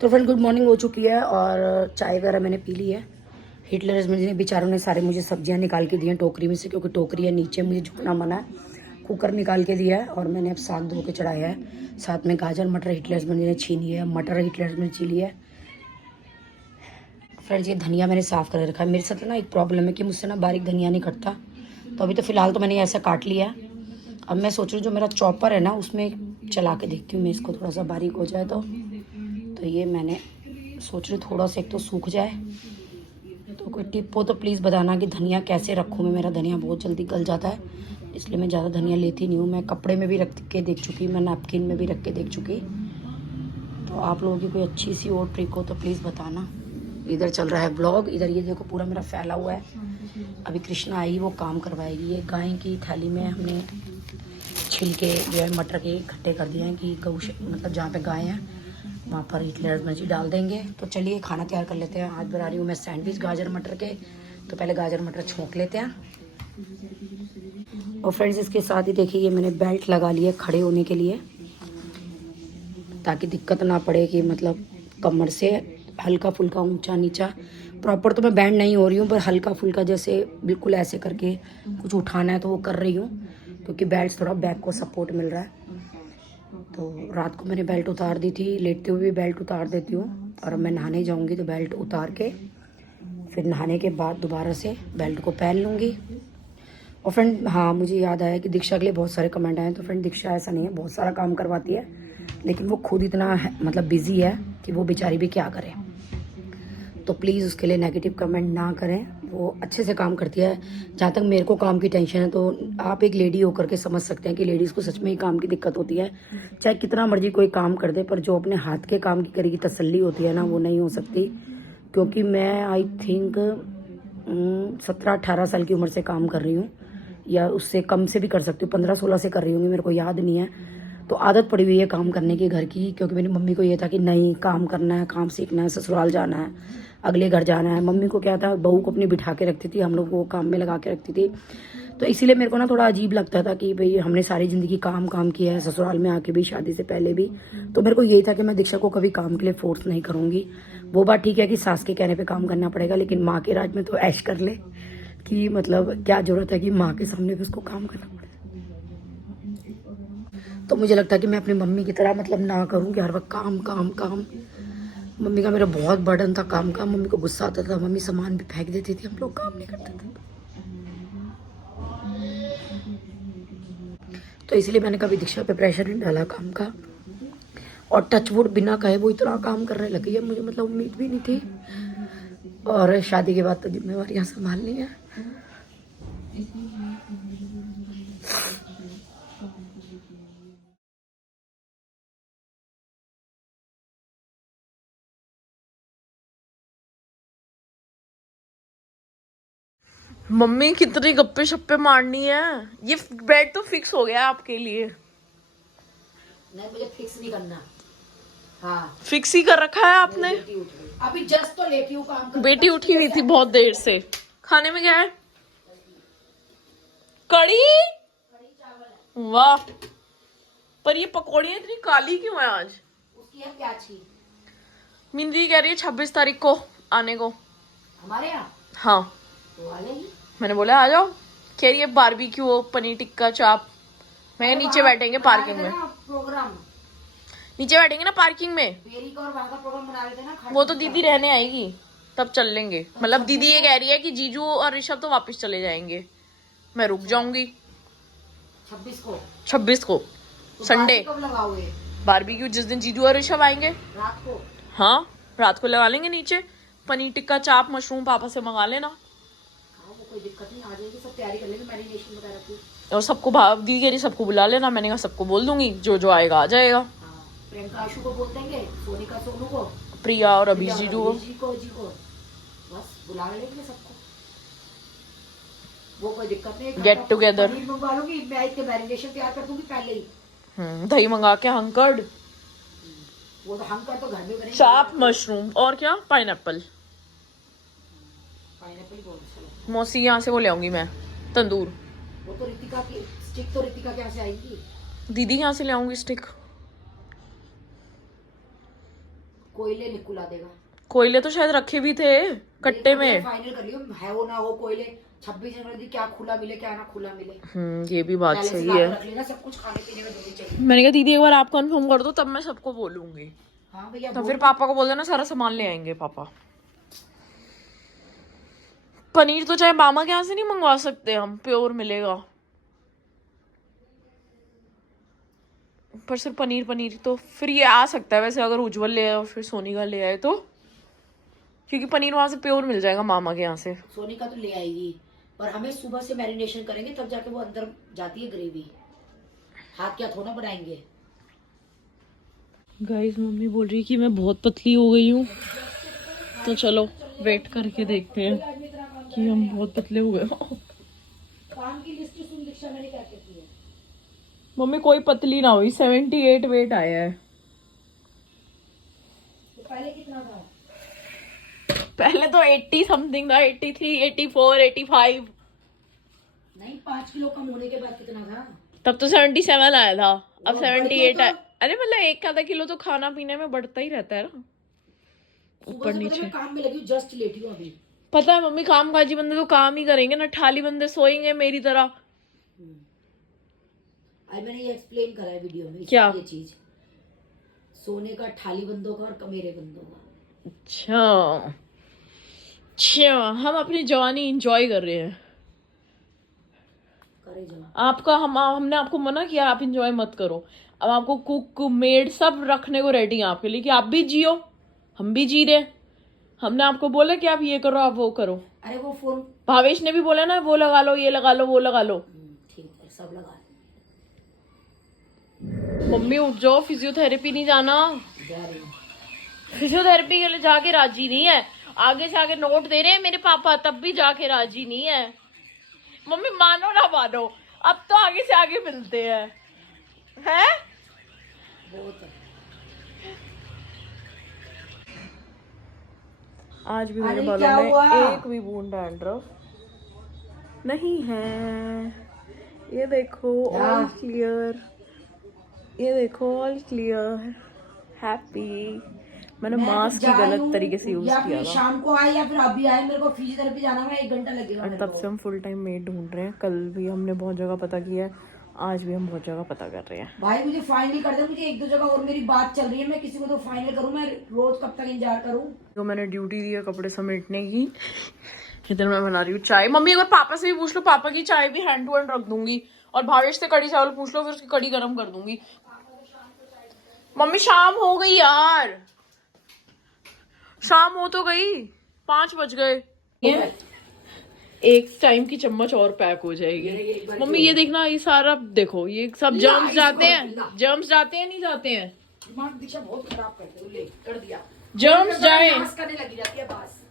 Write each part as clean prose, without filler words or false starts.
तो friend good morning हो चुकी है और चाय वगैरह मैंने पी ली है। हिटलर हस्बैंड ने बेचारों ने सारे मुझे सब्जियां निकाल के दी हैं टोकरी में से, क्योंकि टोकरी है नीचे, मुझे झुकना मना है। कुकर निकाल के दिया है और मैंने अब साग धो के चढ़ाया है। साथ में गाजर मटर हिटलर हस्बैंड ने छीनी है, मटर हिटलर हस्बैंड ने छीली है। फ्रेंड्स ये धनिया मैंने साफ़ कर रखा है। मेरे साथ ना एक प्रॉब्लम है कि मुझसे ना बारीक धनिया नहीं कटता, तो अभी तो फ़िलहाल तो मैंने ऐसा काट लिया है। अब मैं सोच रही हूँ जो मेरा चॉपर है ना उसमें चला के देखती हूँ मैं इसको, थोड़ा सा बारीक हो जाए तो ये मैंने सोच रही थोड़ा सा एक तो सूख जाए। तो कोई टिप हो तो प्लीज़ बताना कि धनिया कैसे रखूँ मैं। मेरा धनिया बहुत जल्दी गल जाता है, इसलिए मैं ज़्यादा धनिया लेती नहीं हूँ। मैं कपड़े में भी रख के देख चुकी, मैं नैपकिन में भी रख के देख चुकी। तो आप लोगों की कोई अच्छी सी और ट्रिक हो तो प्लीज़ बताना। इधर चल रहा है ब्लॉग, इधर ये देखो पूरा मेरा फैला हुआ है। अभी कृष्णा आई वो काम करवाएगी। ये गाय की थाली में हमने छिलके जो है मटर के इकट्ठे कर दिए हैं कि मतलब जहाँ पे गाय हैं वहाँ पर हिटलर मिर्ची डाल देंगे। तो चलिए खाना तैयार कर लेते हैं। आज बना रही हूँ मैं सैंडविच गाजर मटर के। तो पहले गाजर मटर छोंक लेते हैं। और फ्रेंड्स इसके साथ ही देखिए ये मैंने बेल्ट लगा ली है खड़े होने के लिए, ताकि दिक्कत ना पड़े कि मतलब कमर से हल्का फुल्का ऊंचा नीचा। प्रॉपर तो मैं बैंड नहीं हो रही हूँ, पर हल्का फुल्का जैसे बिल्कुल ऐसे करके कुछ उठाना है तो वो कर रही हूँ, क्योंकि बेल्ट थोड़ा बैक को सपोर्ट मिल रहा है। तो रात को मैंने बेल्ट उतार दी थी, लेटते हुए भी बेल्ट उतार देती हूँ। और अब मैं नहाने जाऊँगी तो बेल्ट उतार के फिर नहाने के बाद दोबारा से बेल्ट को पहन लूँगी। और फ्रेंड हाँ, मुझे याद आया कि दीक्षा के लिए बहुत सारे कमेंट आए। तो फ्रेंड दीक्षा ऐसा नहीं है, बहुत सारा काम करवाती है, लेकिन वो खुद इतना मतलब बिजी है कि वो बेचारी भी क्या करे। तो प्लीज़ उसके लिए नेगेटिव कमेंट ना करें, वो अच्छे से काम करती है। जहाँ तक मेरे को काम की टेंशन है, तो आप एक लेडी होकर के समझ सकते हैं कि लेडीज़ को सच में ही काम की दिक्कत होती है। चाहे कितना मर्जी कोई काम कर दे, पर जो अपने हाथ के काम की करेगी तसल्ली होती है ना, वो नहीं हो सकती। क्योंकि मैं आई थिंक 17-18 साल की उम्र से काम कर रही हूँ, या उससे कम से भी कर सकती हूँ, 15-16 से कर रही हूँ, मेरे को याद नहीं है। तो आदत पड़ी हुई है काम करने की घर की, क्योंकि मेरी मम्मी को ये था कि नहीं काम करना है, काम सीखना है, ससुराल जाना है, अगले घर जाना है। मम्मी को क्या था, बहू को अपनी बिठा के रखती थी, हम लोग को काम में लगा के रखती थी। तो इसीलिए मेरे को ना थोड़ा अजीब लगता था कि भाई हमने सारी ज़िंदगी काम काम किया है, ससुराल में आके भी, शादी से पहले भी। तो मेरे को यही था कि मैं दीक्षा को कभी काम के लिए फोर्स नहीं करूँगी। वो बात ठीक है कि सास के कहने पर काम करना पड़ेगा, लेकिन माँ के राज में तो ऐश कर ले कि मतलब क्या जरूरत है कि माँ के सामने भी उसको काम करना पड़े। तो मुझे लगता है कि मैं अपनी मम्मी की तरह मतलब ना करूँ कि हर वक्त काम काम काम। मम्मी का मेरा बहुत बर्डन था काम का। मम्मी को गुस्सा आता था, मम्मी सामान भी फेंक देती थी, हम लोग काम नहीं करते थे। तो इसलिए मैंने कभी दीक्षा पे प्रेशर नहीं डाला काम का। और टचवुड बिना कहे वो इतना काम करने लगी है, मुझे मतलब उम्मीद भी नहीं थी। और शादी के बाद तो जिम्मेवारियां संभालनी है। मम्मी कितनी गप्पे शप्पे मारनी है। ये ब्रेड तो फिक्स हो गया आपके लिए। नहीं, मुझे फिक्स नहीं करना। हाँ फिक्स ही कर रखा है आपने। अभी जस्ट तो लेटी हूँ काम कर। बेटी उठी नहीं थी बहुत देर से। खाने में क्या है? कड़ी। वाह, पर ये पकौड़ियाँ इतनी काली क्यों है आज? उसकी है प्याज की। मिंदी कह रही है 26 तारीख को आने को हमारे यहाँ। हाँ तो आ जाएगी। मैंने बोला आ जाओ। कह रही है बारबेक्यू पनीर टिक्का चाप। मैं नीचे बैठेंगे पार्किंग में। प्रोग्राम नीचे बैठेंगे ना पार्किंग में। बेरी का और वहाँ का प्रोग्राम बना लेते ना। वो तो दीदी रहने आएगी तब चल लेंगे। मतलब दीदी ये कह रही है कि जीजू और ऋषभ तो वापस चले जाएंगे, मैं रुक जाऊंगी 26 को संडे। कब लगाओगे बारबेक्यू? जिस दिन जीजू और ऋषभ आएंगे रात को। हाँ रात को लगा लेंगे नीचे। पनीर टिक्का चाप मशरूम पापा से मंगा लेना। वो कोई दिक्कत नहीं, आ जाएगी, सब तैयारी कर लेंगे, मैरिनेशन वगैरह की। और सबको दीदी कह रही सबको बुला लेना। मैंने कहा सबको बोल दूंगी, जो जो आएगा आ जाएगा। प्रियंका आशु को बोल देंगे, सोनिका सोनू को, प्रिया और अभी जीजू को बस बुला लेंगे सबको। वो कोई दिक्कत नहीं। गेट टुगेदर मंगवा लूंगी मैं, इसके मैरिनेशन तैयार कर दूंगी पहले ही। दही मंगा के हंकर्ड। वो तो हंकर्ड तो घर में बनेगा। चाप मशरूम और क्या पाइनएप्पल। मौसी यहाँ से वो ले आऊंगी मैं तंदूर। वो तो रितिका की स्टिक, तो रितिका क्या से आएगी? दीदी यहाँ से ले आऊंगी स्टिक। कोयले निकुला देगा। कोयले तो शायद रखे भी थे कट्टे में। फाइनल कर लियो, है वो ना हो कोयले। 26 जनवरी क्या खुला मिले क्या ना खुला मिले। ये भी बात पहले से सही ला है। के रख लेना, सब कुछ खाने पीने में देनी चाहिए। मैंने कहा दीदी एक बार आप कंफर्म कर दो तब मैं सबको बोलूंगी। हाँ भैया, तो फिर पापा को बोल देना सारा सामान ले आएंगे पापा। पनीर तो चाहे मामा के यहाँ से नहीं मंगवा सकते हम, प्योर मिलेगा। पर सिर्फ पनीर पनीर तो फिर ये आ सकता है वैसे, अगर उज्जवल ले आए और फिर सोनिका ले आए तो, क्योंकि पनीर वहां से प्योर मिल जाएगा मामा के यहाँ से। सोनिका तो ले आएगी, पर हमें सुबह से मैरिनेशन करेंगे तब जाके वो अंदर जाती है ग्रेवी। हाथ क्या थोड़ा बनाएंगे। गाइस मम्मी बोल रही है कि मैं बहुत पतली हो गई हूँ, तो चलो वेट करके देखते हैं कि हम बहुत पतले हो गए। काम की लिस्ट सुन दीक्षा, मैंने क्या कहती है। मम्मी कोई पतली ना हुई, 78 वेट आया है। तो पहले कितना था? पहले तो 80 समथिंग था, 83, 84, 85। नहीं, 5 किलो कम होने के बाद कितना था? तब तो 77 आया था, अब वो 78 बढ़ है। गया अरे मतलब एक आधा किलो तो खाना पीने में बढ़ता ही रहता है ना, ऊपर सुबह से पता नीचे। मैं काम में लगी हूँ, जस्ट लेटी हूँ अभी। पता है मम्मी, काम काजी बंदे तो काम ही करेंगे ना, ठाली बंदे सोएंगे मेरी तरह। आज मैंने ये एक्सप्लेन करा है वीडियो में, क्या? ये चीज सोने का ठाली बंदों का और कमेरे बंदों का। अच्छा अच्छा, हम अपनी जवानी एंजॉय कर रहे हैं। करे जाओ। आपका हमने आपको मना किया आप एंजॉय मत करो। अब आपको कुक मेड सब रखने को रेडी है आपके लिए कि आप भी जियो, हम भी जी रहे। हमने आपको बोला कि आप ये करो आप वो करो। अरे वो फोन, भावेश ने भी बोला ना, वो लगा लो ये लगा लो वो लगा लो। ठीक है, सब लगा ले। मम्मी उठ जाओ, फिजियोथेरेपी नहीं जाना। जा रही हूँ। फिजियोथेरेपी के लिए जाके राजी नहीं है, आगे से आगे नोट दे रहे हैं मेरे पापा, तब भी जाके राजी नहीं है। मम्मी मानो ना मानो, अब तो आगे से आगे मिलते हैं हैं। बहुत है। आज भी मेरे अरे बालों क्या में हुआ? एक भी बूंद डैंड्रफ नहीं है। ये देखो ऑल क्लियर, ये देखो ऑल क्लियर, हैप्पी। मैंने मास्क ही गलत तरीके से यूज या किया फिर था। शाम को आए या फिर अभी आए, मेरे को फिजियोथेरेपी जाना है, 1 घंटा लगेगा और मेरे तब को। से हम फुल टाइम मेड ढूंढ रहे हैं। कल भी हमने बहुत जगह पता किया है, आज भी हम बहुत जगह पता कर रहे हैं। भाई मुझे फाइनल कर दे, मुझे 1-2 जगह और मेरी बात चल रही है, मैं किसी को तो फाइनल करूं। मैं रोज कब तक इंतजार करूं? जो मैंने ड्यूटी दी है कपड़े समेटने की, इधर मैं बना रही हूँ चाय। मम्मी अगर पापा से भी पूछ लो, पापा की चाय भी हैंड टू हैंड रख दूंगी। और भावेश से कड़ी चावल पूछ लो, फिर उसकी कड़ी गर्म कर दूंगी। मम्मी शाम हो गई यार, शाम हो तो गई, 5 बज गए। एक टाइम की चम्मच और पैक हो जाएगी। मम्मी ये देखना, ये सारा देखो, ये सब जर्म्स जाते हैं, जर्म्स जाते हैं नहीं जाते हैं। दिमाग दिशा बहुत खराब करते हो, ले कर दिया। जर्म्स जाए, करने लगी जाती है बस,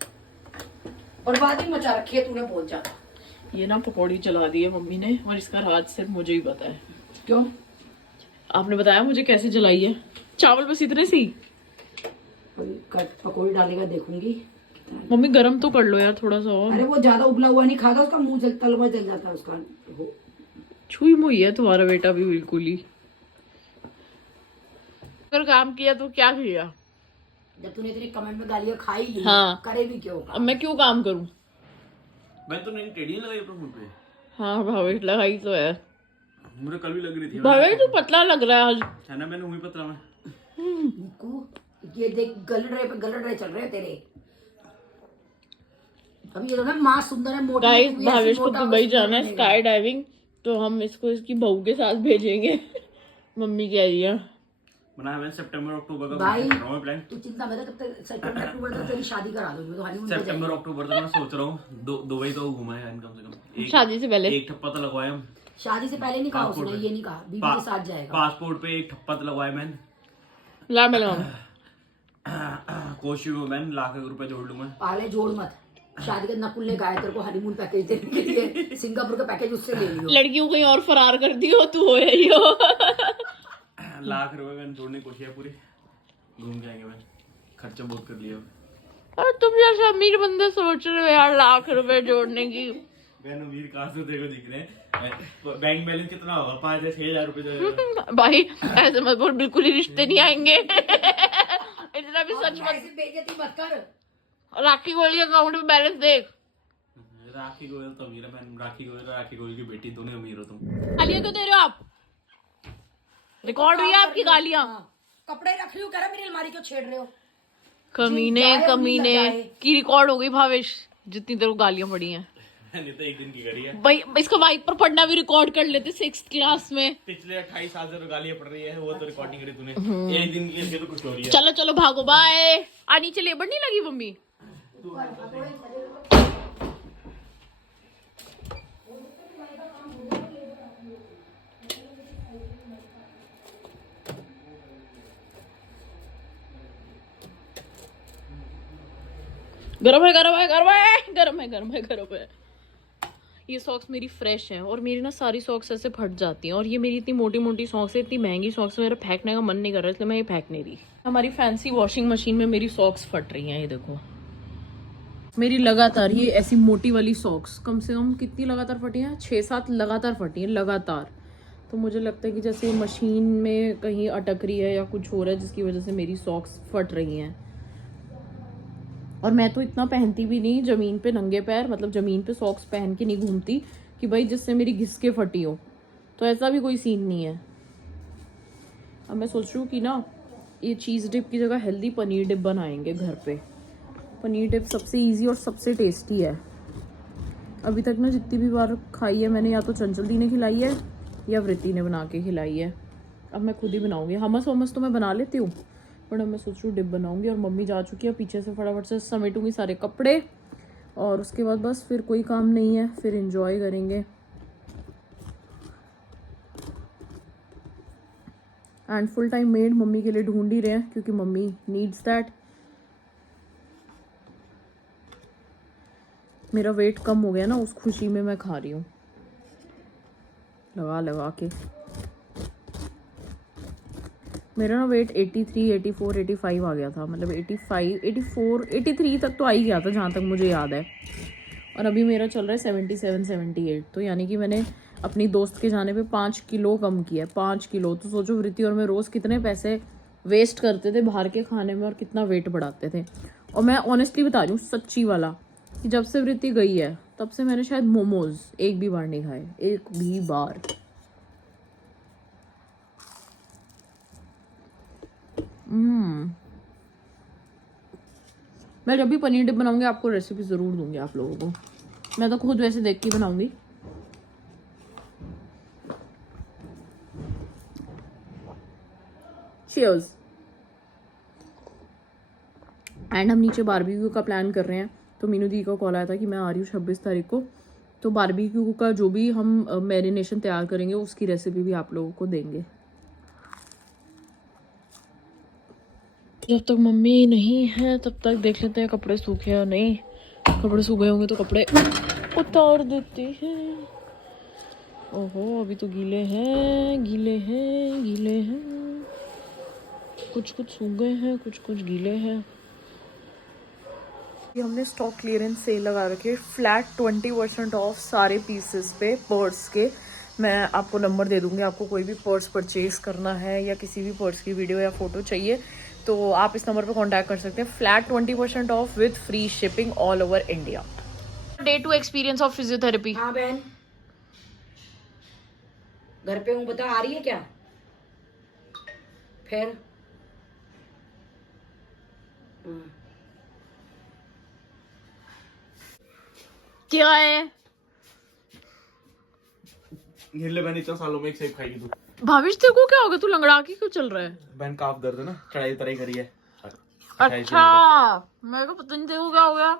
और बाद ही मचा रखी है तूने बहुत ज्यादा। ये ना पकौड़ी चला दी है मम्मी ने, और इसका राज सिर्फ मुझे ही पता है। क्यों? आपने बताया मुझे कैसे जलाई है। चावल बस इतने सी, पकौड़ी डालेगा देखूंगी। मम्मी गरम तो कर लो यार थोड़ा सा और। अरे वो ज्यादा उबला हुआ नहीं खाता, उसका मुंह तलवा जल जाता है उसका। छुई मुई है तुम्हारा बेटा भी बिल्कुल ही। अगर काम किया तो क्या किया? जब तूने तेरे कमेंट में गालियां खाई ली, हाँ। करे भी क्यों? अब मैं क्यों काम करूं? मैं तो नहीं टेढ़ी लगाई अपने मुंह पे। हाँ भावेश लगाई तो है। मुझे कल भी लग रही थी। भावेश तू पतला लग रहा है आज। है ना, मैंने वही पतला में। ये देख गलत रहे चल रहे तेरे। अभी ये तो ना माँ सुंदर है, मोटी है, गाइस तू भी ऐसी भावेश को मोटा दुबई और जाना है सुंदर स्काई डाइविंग, तो हम इसको इसकी बहू के साथ भेजेंगे। मम्मी कह रही है। बनाया मैंने सितंबर अक्टूबर का भाई प्लान। तू चिंता मत कर, तब तक सितंबर अक्टूबर तक तेरी शादी करा दूंगी, तो हनीमून पे सितंबर अक्टूबर तक मैं सोच रहा हूँ दुबई तो घुमाए कम से कम। शादी से पहले एक ठप्पा तो लगवाया हम। शादी से पहले नहीं कहा उसने, ये नहीं कहा बीवी के साथ जाएगा। पासपोर्ट पे एक ठप्पा तो लगवाया मैंने। ला मैं लगाऊं। कोशिश में मैंने ₹1,00,000 जोड़ लूंगा। पहले जोड़ मत, शादी का नकुल ने कहा तेरे को हनीमून पैकेज देने के लिए, सिंगापुर का पैकेज उससे ले लियो। लड़कियों कहीं और फरार कर दी हो, तू हो यही हो। ₹1,00,000 मैंने जोड़ने की कोशिश है पूरी, घूम के आएंगे। मैं खर्चा बहुत कर लिया। और तुम जैसे अमीर बंदे सोच रहे हो यार ₹1,00,000 जोड़ने की। मैंने अमीर कहाँ से तेरे को दिख रहे हैं। बैंक बैलेंस कितना होगा? 5 या 6 हज़ार रुपए जाएगा। भाई ऐसे मत बोल, बिल्कुल ही रिश्ते नहीं आएंगे। इतने इतना भी सच मत। ऐसे बेइज्जती मत कर। राखी गोयल अकाउंट में बैलेंस देख। राखी गोयल तो अमीर है बहन, राखी गोयल की बेटी, दोनों अमीर हो तुम। गालियां क्यों दे रहे हो आप? रिकॉर्ड हुई है आपकी गालियां। कपड़े रख लो, कह रहा मेरी अलमारी क्यों छेड़ रहे हो? कमीने की रिकॉर्ड हो गई भावेश, जितनी देर गालियां पड़ी हैं। मैंने तो एक दिन की करी है भाई, इसका वाइपर पढ़ना भी रिकॉर्ड कर लेते 6th क्लास में। पिछले 28 साल से तो गालियां पड़ रही है, वो तो रिकॉर्डिंग करी तूने। एक दिन की तो कुछ हो रही है। चलो चलो भागो, बाय। नीचे लेबर नहीं लगी मम्मी? गरम है। ये सॉक्स मेरी फ्रेश हैं और मेरी ना सारी सॉक्स ऐसे फट जाती हैं, और ये मेरी इतनी मोटी मोटी सॉक्स है, इतनी महंगी सॉक्स, मेरा फेंकने का मन नहीं कर रहा, इसलिए मैं ये फेंक नहीं रही। हमारी फैंसी वॉशिंग मशीन में मेरी सॉक्स फट रही हैं, ये देखो। मेरी लगातार ये ऐसी मोटी वाली सॉक्स कम से कम कितनी लगातार फटी हैं? 6-7 लगातार फटी हैं, लगातार। तो मुझे लगता है कि जैसे मशीन में कहीं अटक रही है या कुछ हो रहा है, जिसकी वजह से मेरी सॉक्स फट रही हैं। और मैं तो इतना पहनती भी नहीं जमीन पे नंगे पैर, मतलब जमीन पे सॉक्स पहन के नहीं घूमती कि भाई जिससे मेरी घिस के फटी हो, तो ऐसा भी कोई सीन नहीं है। अब मैं सोच रही हूँ कि ना ये चीज़ डिप की जगह हेल्दी पनीर डिप बनाएंगे घर पे। पनीर डिप सबसे इजी और सबसे टेस्टी है। अभी तक ना जितनी भी बार खाई है मैंने, या तो चंचल दी ने खिलाई है या वृत्ति ने बना के खिलाई है। अब मैं खुद ही बनाऊंगी। हमस वमस तो मैं बना लेती हूँ, बट अब मैं सोच रही हूँ डिप बनाऊंगी। और मम्मी जा चुकी है पीछे से, फटाफट से समेटूंगी सारे कपड़े, और उसके बाद बस फिर कोई काम नहीं है, फिर एंजॉय करेंगे। And full time made mummy के लिए ढूंढ ही रहे हैं, क्योंकि मम्मी नीड्स दैट। मेरा वेट कम हो गया ना, उस खुशी में मैं खा रही हूँ लगा के। मेरा ना वेट 83, 84, 85 आ गया था, मतलब 85, 84, 83 तक तो आ ही गया था जहाँ तक मुझे याद है। और अभी मेरा चल रहा है 77, 78। तो यानी कि मैंने अपनी दोस्त के जाने पे 5 किलो कम किया है, 5 किलो। तो सोचो वृत्ति और मैं रोज़ कितने पैसे वेस्ट करते थे बाहर के खाने में, और कितना वेट बढ़ाते थे। और मैं ऑनेस्टली बता रही हूँ, सच्ची वाला, कि जब से वृत्ति गई है तब से मैंने शायद मोमोज एक भी बार नहीं खाए, एक भी बार। मैं जब भी पनीर डिप बनाऊंगी आपको रेसिपी ज़रूर दूंगी आप लोगों को। मैं तो खुद वैसे देख के बनाऊंगी। चीयर्स। एंड हम नीचे बारबेक्यू का प्लान कर रहे हैं। तो मीनू दी का कॉल आया था कि मैं आ रही हूँ 26 तारीख को, तो बारबेक्यू का जो भी हम मैरिनेशन तैयार करेंगे उसकी रेसिपी भी आप लोगों को देंगे। जब तक मम्मी नहीं है तब तक देख लेते हैं कपड़े सूखे या नहीं। कपड़े सूख गए होंगे तो कपड़े उतार देते हैं। ओहो, अभी तो गीले हैं। कुछ सूख गए हैं, कुछ गीले हैं। ये हमने स्टॉक क्लियरेंस सेल लगा रखे, फ्लैट 20% ऑफ सारे पीसेस पे पर्स के। मैं आपको नंबर दे दूंगी, आपको कोई भी पर्स परचेज करना है या किसी भी पर्स की वीडियो या फोटो चाहिए तो आप इस नंबर पर कांटेक्ट कर सकते हैं। Flat 20% of with free shipping all over India. Day 2 experience of physiotherapy. हाँ बहन, घर पे हूँ, बता आ रही है क्या? फिर क्या है? नीले बहन इतने सालों में एक सेब खाएगी तू। भाविश तेरे को क्या होगा? तू लंगड़ा के क्यों चल रहा है? बहन काफ दर्द है ना, चढ़ाई उतराई करी है। अच्छा, मेरे को पता नहीं तेरे को क्या हो गया।